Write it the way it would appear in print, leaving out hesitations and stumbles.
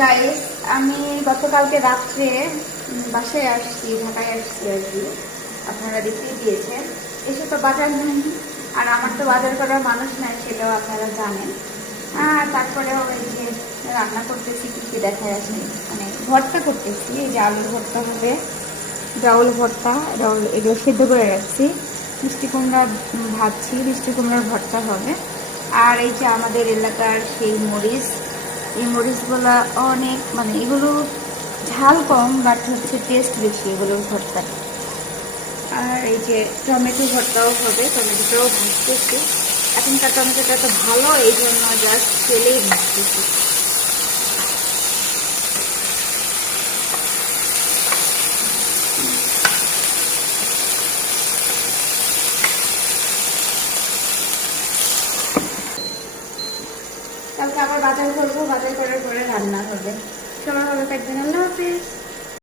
Guys, আমি গতকালকে রাত্রে বাসায় আসছি, ঢাকায় আসছি আর কি। আপনারা দেখতেই দিয়েছেন, এসে তো বাজার নাই, আর আমার তো বাজার করার মানুষ নাই, সেটাও আপনারা জানেন। তারপরেও এই যে রান্না করতেছি, কি কি দেখায় আসে, মানে ভর্তা করতেছি। এই যে আলুর ভর্তা হবে, ডাউল ভর্তা, ডাউল এগুলো সেদ্ধ করে রাখছি। মিষ্টি কুমড়া ভাজছি, মিষ্টি কুমড়ার ভর্তা হবে। আর এই যে আমাদের এলাকার সেই মরিচ, এই মরিচগুলো অনেক, মানে এগুলো ঝাল কম, বাট হচ্ছে টেস্ট বেশি এগুলোর ভর্তা। আর এই যে টমেটো ভর্তাও হবে, টমেটোটাও ভাজতেছি। এখনকার টমেটোটা তো ভালো, এই জন্য জাস্ট তেলেই ভাজতেছি। কালকে আবার বাজার করবো, বাজার করার পরে রান্না হবে। সবাই ভালো থাকবেন, আল্লাহ হাফিজ।